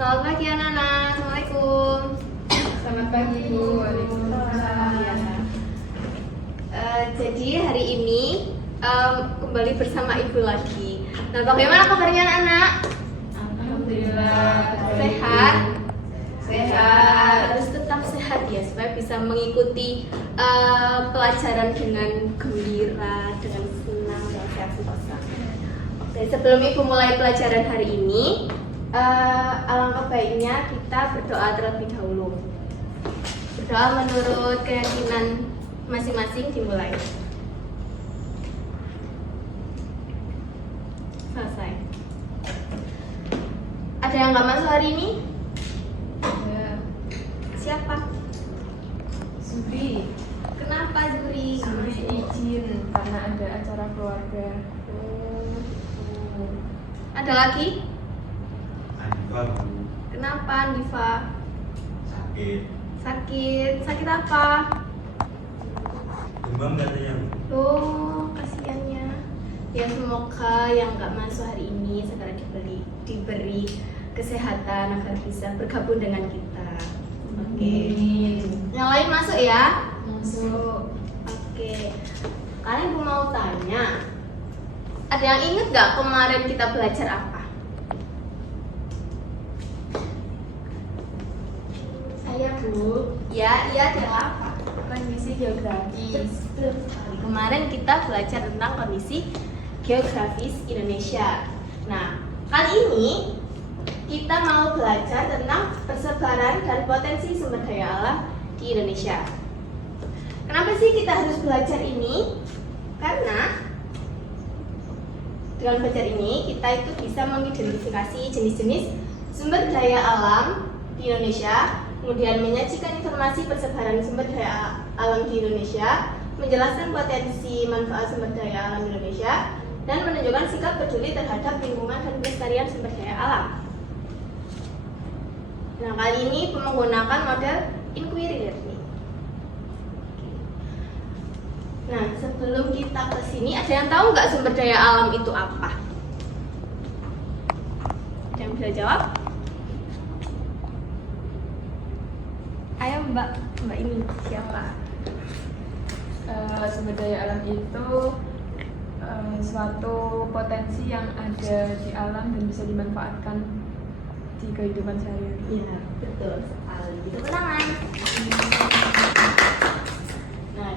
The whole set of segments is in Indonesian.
Selamat pagi anak-anak, Assalamualaikum. Selamat pagi Bu. Waalaikumsalam. Jadi hari ini kembali bersama Ibu lagi. Nah, bagaimana kabarnya anak-anak? Alhamdulillah. Sehat? Sehat. Harus tetap sehat ya, supaya bisa mengikuti pelajaran dengan gembira, dengan senang, dan sehat sentosa. Oke, sebelum Ibu mulai pelajaran hari ini, alangkah baiknya kita berdoa terlebih dahulu. Berdoa menurut keyakinan masing-masing dimulai. Selesai. Ada yang nggak masuk hari ini? Ya. Siapa? Zuri. Kenapa Zuri? Nggak Zuri masuk? izin karena ada acara keluarga. Ada lagi? Anifah Bu, Kenapa Diva? sakit, Sakit apa? demam katanya Bu. Loh, kasihannya. Ya semoga yang nggak masuk hari ini segera diberi kesehatan agar bisa bergabung dengan kita. Oke. Yang lain masuk ya? Masuk. Oke. Kalian gue mau tanya. Ada yang inget nggak kemarin kita belajar apa? Saya Bu. Ya, iya ada apa? Kondisi geografis. Betul sekali. Kemarin kita belajar tentang kondisi geografis Indonesia. Nah, kali ini kita mau belajar tentang persebaran dan potensi sumber daya alam di Indonesia. Kenapa sih kita harus belajar ini? Karena dengan belajar ini kita itu bisa mengidentifikasi jenis-jenis sumber daya alam di Indonesia, kemudian menyajikan informasi persebaran sumber daya alam di Indonesia, menjelaskan potensi manfaat sumber daya alam Indonesia, dan menunjukkan sikap peduli terhadap lingkungan dan pelestarian sumber daya alam. Nah, kali ini menggunakan model inquiry learning. Nah, sebelum kita ke sini, ada yang tahu nggak sumber daya alam itu apa? Ada yang bisa jawab? Ayo Mbak ini siapa? Sumber daya alam itu suatu potensi yang ada di alam dan bisa dimanfaatkan di kehidupan sehari-hari. Iya, betul sekali. Tepuk tangan. Nah,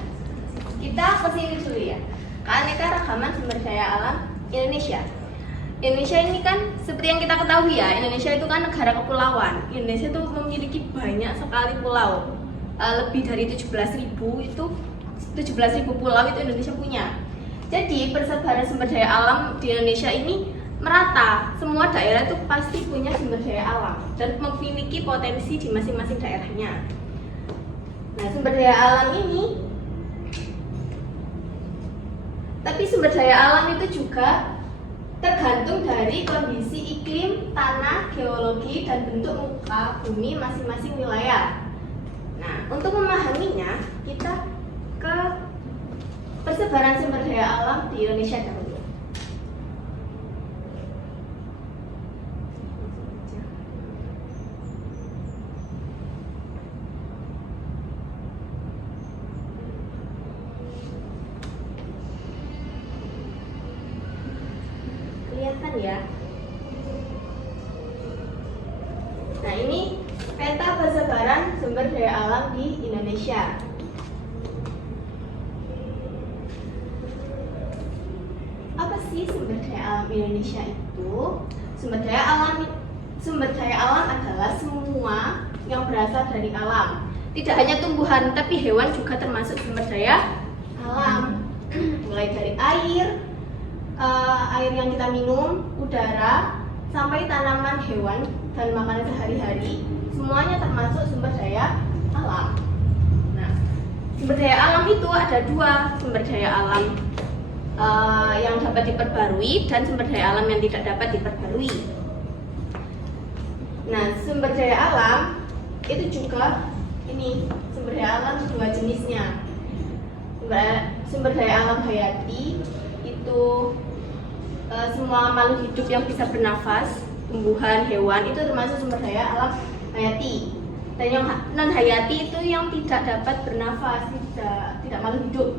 kita ke sini dulu ya. Keanekaragaman sumber daya alam Indonesia. Indonesia ini kan seperti yang kita ketahui ya, Indonesia itu kan negara kepulauan. Indonesia itu memiliki banyak sekali pulau. Lebih dari 17.000 itu 17.000 pulau itu Indonesia punya. Jadi persebaran sumber daya alam di Indonesia ini merata. Semua daerah itu pasti punya sumber daya alam dan memiliki potensi di masing-masing daerahnya. Nah, sumber daya alam ini, tapi sumber daya alam itu juga tergantung dari kondisi iklim, tanah, geologi, dan bentuk muka bumi masing-masing wilayah. Nah, untuk memahaminya, kita ke persebaran sumber daya alam di Indonesia dahulu. Kelihatan ya? Nah, ini peta persebaran sumber daya alam di Indonesia. Apa sih sumber daya alam Indonesia itu? Sumber daya alam adalah semua yang berasal dari alam. Tidak hanya tumbuhan, tapi hewan juga termasuk sumber daya alam. Mulai dari air yang kita minum, udara, sampai tanaman, hewan, dan makanan sehari-hari, semuanya termasuk sumber daya alam. Nah, sumber daya alam itu ada dua, sumber daya alam yang dapat diperbarui dan sumber daya alam yang tidak dapat diperbarui. Nah, sumber daya alam itu juga ini sumber daya alam dua jenisnya. Sumber daya alam hayati itu semua makhluk hidup yang bisa bernafas, tumbuhan, hewan itu termasuk sumber daya alam hayati. Dan yang non hayati itu yang tidak dapat bernafas, tidak makhluk hidup.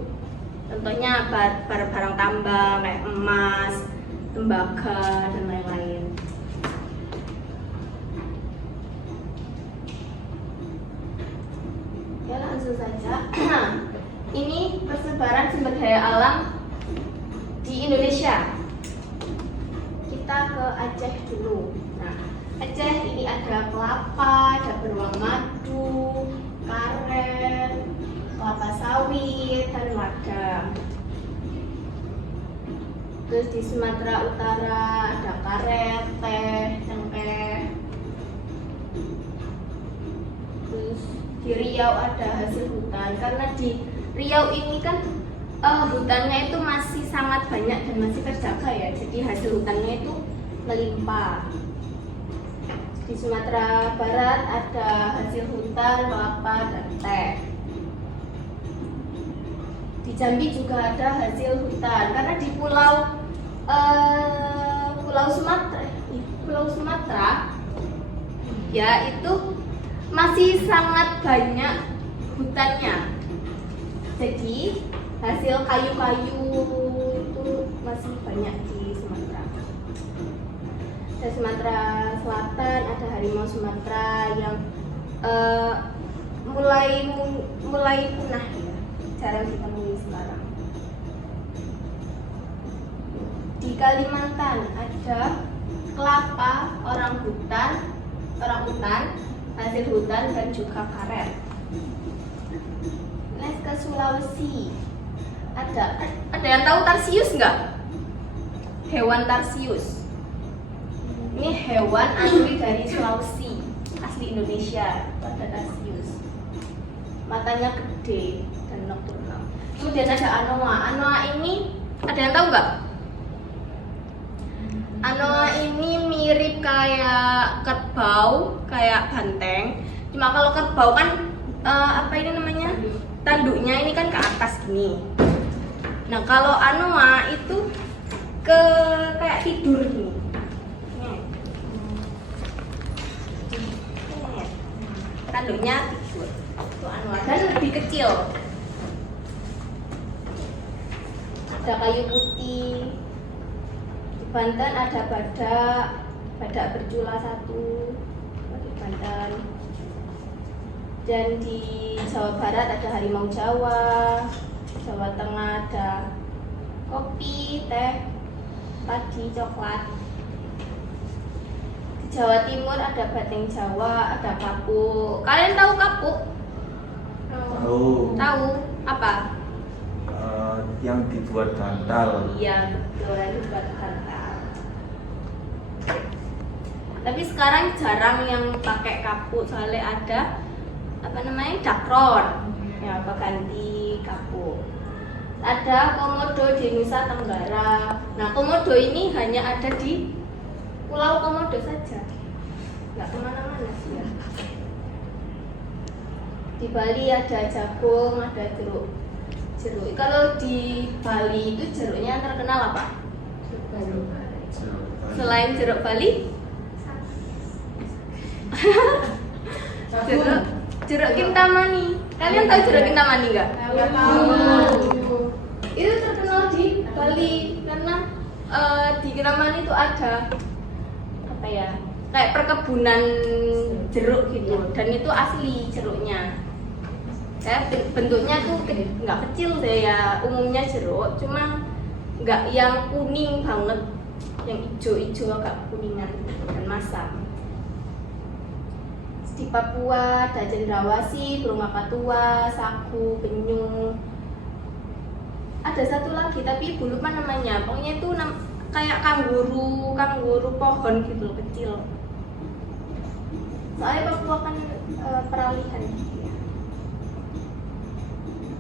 Contohnya barang tambang kayak emas, tembaga dan lain-lain. Ya langsung saja. Ini persebaran sumber daya alam di Indonesia. Kita ke Aceh dulu. Nah, Aceh ini ada kelapa, ada beruang madu, karet, kelapa sawit, dan ladang. Terus di Sumatera Utara ada karet, teh, cengkeh. Terus di Riau ada hasil hutan. Karena di Riau ini kan hutannya itu masih sangat banyak dan masih terjaga ya. Jadi hasil hutannya itu melimpah. Di Sumatera Barat ada hasil hutan, kelapa, dan teh. Di Jambi juga ada hasil hutan karena di Pulau Sumatera ya itu masih sangat banyak hutannya. Jadi hasil kayu-kayu itu masih banyak di Sumatera. Di Sumatera Selatan ada harimau Sumatera yang mulai punah ya, jarang ditemui sekarang. Di Kalimantan ada kelapa, orang hutan, hasil hutan, dan juga karet. Next ke Sulawesi, ada yang tahu tarsius nggak? Hewan tarsius. Ini hewan asli dari Sulawesi, asli Indonesia. Ada tarsius. Matanya gede dan nokturnal. Kemudian ada anoa. Anoa ini ada yang tahu nggak? Anoa ini mirip kayak kerbau, kayak banteng. Cuma kalau kerbau kan tanduknya ini kan ke atas gini. Nah kalau anoa itu kayak tidur gini. Tanduknya tidur. Itu anoa dan lebih kecil. Ada kayu putih. Di Banten ada badak bercula 1 di Banten. Dan di Jawa Barat ada harimau Jawa. Jawa Tengah ada kopi, teh, padi, coklat. Di Jawa Timur ada bateng Jawa, ada kapuk. Kalian tahu kapuk? Tahu apa? Yang dibuat bantal. Iya betul, yang dibuat bantal. Tapi sekarang jarang yang pakai kapuk, soalnya ada dakron. Ya, ganti kapuk. Ada komodo di Nusa Tenggara. Nah, komodo ini hanya ada di Pulau Komodo saja, nggak kemana-mana sih ya. Di Bali ada jagung, ada jeruk. Kalau di Bali itu jeruknya terkenal apa? Selain jeruk Bali? Jeruk Kintamani. Kalian tahu jeruk Kintamani nggak? Tahu. Itu terkenal di Bali karena di Kintamani itu ada kayak perkebunan jeruk gitu, dan itu asli jeruknya. Bentuknya tuh nggak kecil deh ya, umumnya jeruk, cuma nggak yang kuning banget, yang hijau-hijau agak kuningan dan masam. Di Papua ada cendrawasih, burung kakatua, sagu, penyu. Ada satu lagi tapi lupa namanya. Pokoknya itu kayak kanguru pohon gitu kecil. Soalnya Papua kan peralihan.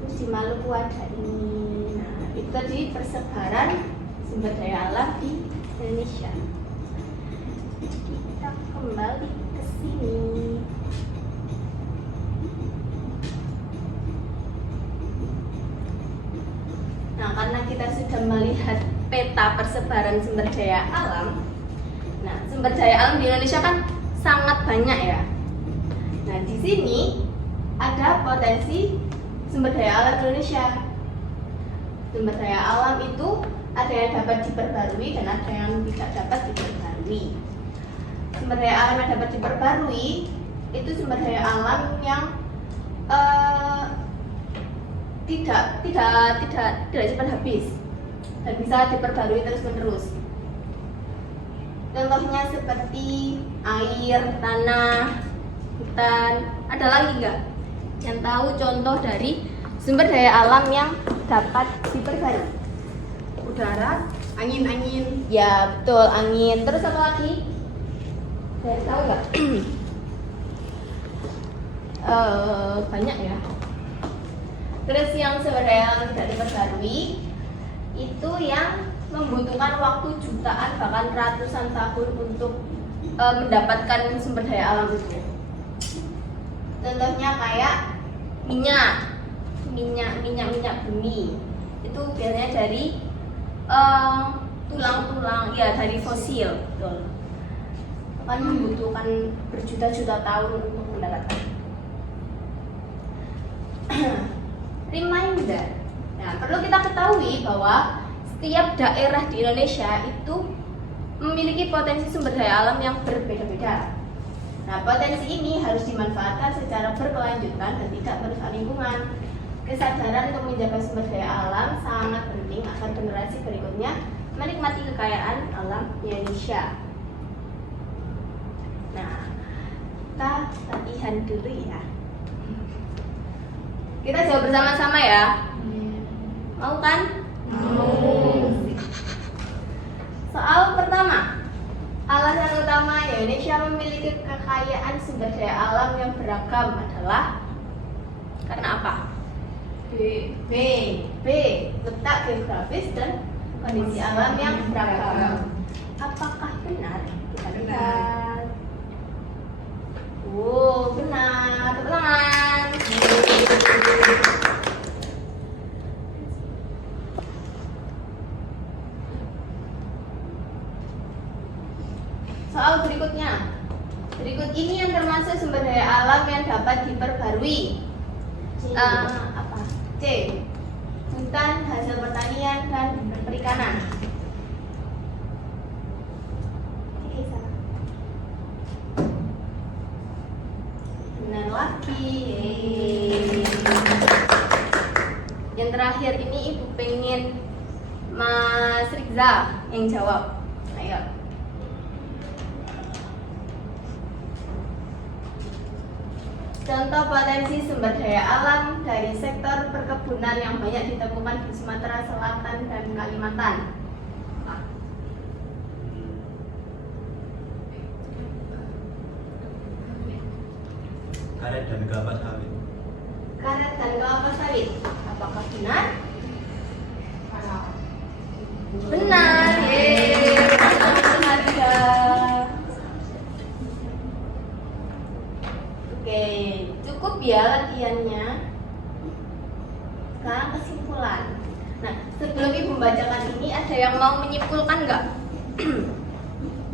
Terus di Maluku ada ini. Nah, itu tadi persebaran sumber daya alam di Indonesia. Kita kembali ke sini. Nah, karena kita sudah melihat peta persebaran sumber daya alam, nah sumber daya alam di Indonesia kan sangat banyak ya. Nah, di sini ada potensi sumber daya alam Indonesia. Sumber daya alam itu ada yang dapat diperbarui dan ada yang tidak dapat diperbarui. Sumber daya alam yang dapat diperbarui itu sumber daya alam yang tidak cepat habis dan bisa diperbarui terus-menerus. Contohnya seperti air, tanah, hutan. Ada lagi nggak yang tahu contoh dari sumber daya alam yang dapat diperbarui? Udara, angin. Ya betul, angin. Terus apa lagi? Saya tahu nggak? Banyak ya. Terus yang sumber daya alam tidak diperbarui itu yang membutuhkan waktu jutaan bahkan ratusan tahun untuk mendapatkan sumber daya alam itu. Contohnya kayak minyak bumi itu biasanya dari tulang-tulang ya, dari fosil, betul. Akan membutuhkan berjuta-juta tahun untuk mendapatkan. Reminder. Nah, perlu kita ketahui bahwa setiap daerah di Indonesia itu memiliki potensi sumber daya alam yang berbeda-beda. Nah, potensi ini harus dimanfaatkan secara berkelanjutan dan tidak merusak lingkungan. Kesadaran untuk menjaga sumber daya alam sangat penting agar generasi berikutnya menikmati kekayaan alam Indonesia. Nah, kita latihan dulu ya. Kita jawab bersama-sama ya. Mau kan? Soal pertama, alasan utama Indonesia memiliki kekayaan sumber daya alam yang beragam adalah karena apa? B. Letak geografis dan kondisi alam yang beragam. Apakah benar? Kita lihat. Oh, benar. Tepuk tangan. Soal berikutnya. Berikut ini yang termasuk sumber daya alam yang dapat diperbarui. Apa? C. Hutan, hasil pertanian, dan perikanan. Oke, salah. Benar lagi. Yang terakhir ini ibu pengen Mas Rizza yang jawab. Ayo. Contoh potensi sumber daya alam dari sektor perkebunan yang banyak ditemukan di Sumatera Selatan dan Kalimantan. Karet dan kelapa sawit. Karet dan kelapa sawit. Apakah benar? Benar. Harga. Oke, cukup ya latihannya. Sekarang kesimpulan. Nah, sebelum ibu membacakan ini, ada yang mau menyimpulkan nggak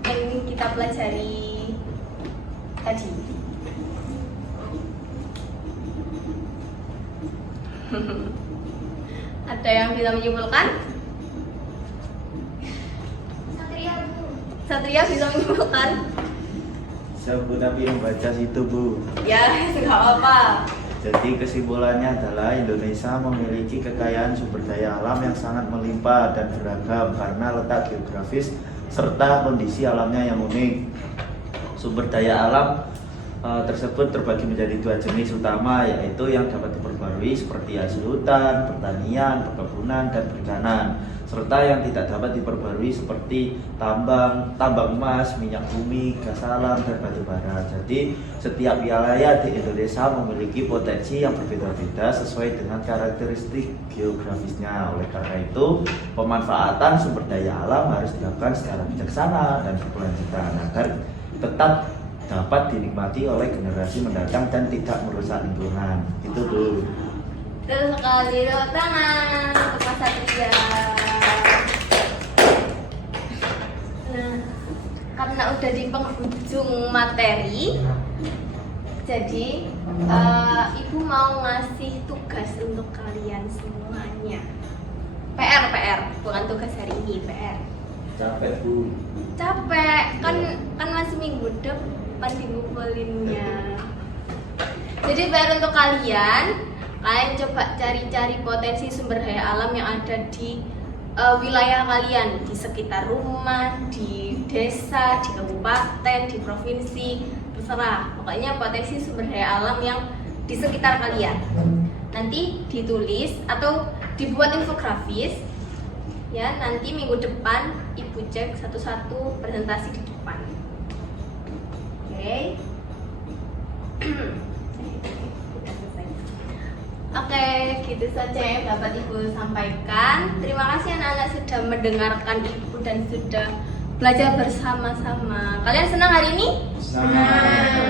yang kita pelajari tadi? Ada yang bisa menyimpulkan? Satria bisa menyimpulkan? Saya tapi membaca situ, Bu. Ya, nggak apa-apa. Jadi kesimpulannya adalah Indonesia memiliki kekayaan sumber daya alam yang sangat melimpah dan beragam karena letak geografis serta kondisi alamnya yang unik. Sumber daya alam tersebut terbagi menjadi dua jenis utama, yaitu yang dapat diperbarui seperti hasil hutan, pertanian, perkebunan, dan perikanan, serta yang tidak dapat diperbarui seperti tambang emas, minyak bumi, gas alam, dan batu bara. Jadi setiap wilayah di Indonesia memiliki potensi yang berbeda-beda sesuai dengan karakteristik geografisnya. Oleh karena itu, pemanfaatan sumber daya alam harus dilakukan secara bijaksana dan berkelanjutan agar tetap dapat dinikmati oleh generasi mendatang dan tidak merusak lingkungan. Itu tuh. Terus sekali tepuk tangan untuk Mas Satria. Nah, karena udah di penghujung materi, jadi ibu mau ngasih tugas untuk kalian semuanya. PR, bukan tugas hari ini, PR. Capek Bu. Capek, kan masih minggu depan dingumpulinnya. Jadi PR untuk kalian coba cari-cari potensi sumber daya alam yang ada di wilayah kalian, di sekitar rumah, di desa, di kabupaten, di provinsi, terserah. Pokoknya potensi sumber daya alam yang di sekitar kalian. Nanti ditulis atau dibuat infografis. Ya, nanti minggu depan ibu cek satu-satu presentasi di depan. Oke. Udah selesai. Oke, gitu saja yang dapat ibu sampaikan. Terima kasih anak-anak sudah mendengarkan ibu dan sudah belajar bersama-sama. Kalian senang hari ini? Senang.